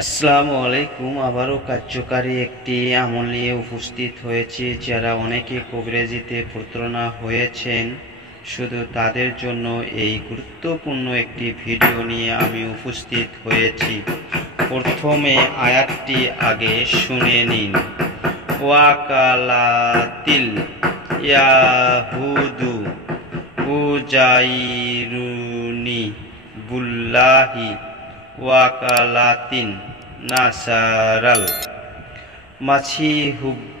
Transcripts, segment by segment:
আসসালামু আলাইকুম। আবারও কার্যকারী একটি আমল নিয়ে উপস্থিত হয়েছি। যারা অনেকে কবিরাজিতে প্রতারণা হয়েছেন, শুধু তাদের জন্য এই গুরুত্বপূর্ণ একটি ভিডিও নিয়ে আমি উপস্থিত হয়েছি। প্রথমে আয়াতটি আগে শুনে নিন। ওয়াকালাতিল ইয়াহুদু উজাইরুনি বুল্লাহি ওয়াকালাতিন নাসারাল মাছিহুবনুল্লাহি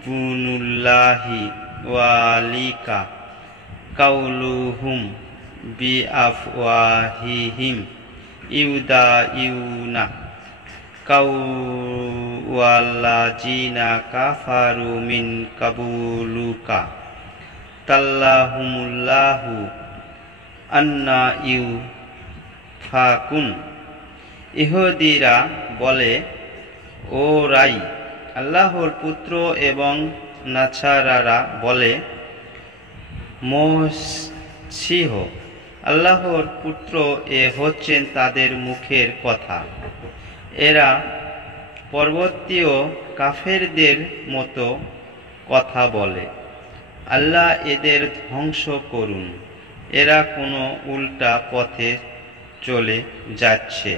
ওয়ালিকা কাউলুহুম বিআফওয়াহিহিম ইউদাইউনা কাওয়াল্লাযিনা কাফারু মিন কাবুলুকা তাল্লাহুমুল্লাহু আন্না ইউফাকুন। ইহুদিরা বলে, ও রাই আল্লাহর পুত্র, এবং নাছারারা বলে, মসীহ আল্লাহর পুত্র। এ হচ্ছেন তাদের মুখের কথা। এরা পর্বতীয় কাফেরদের মতো কথা বলে। আল্লাহ এদের ধ্বংস করুন। এরা কোনো উল্টা পথে চলে যাচ্ছে।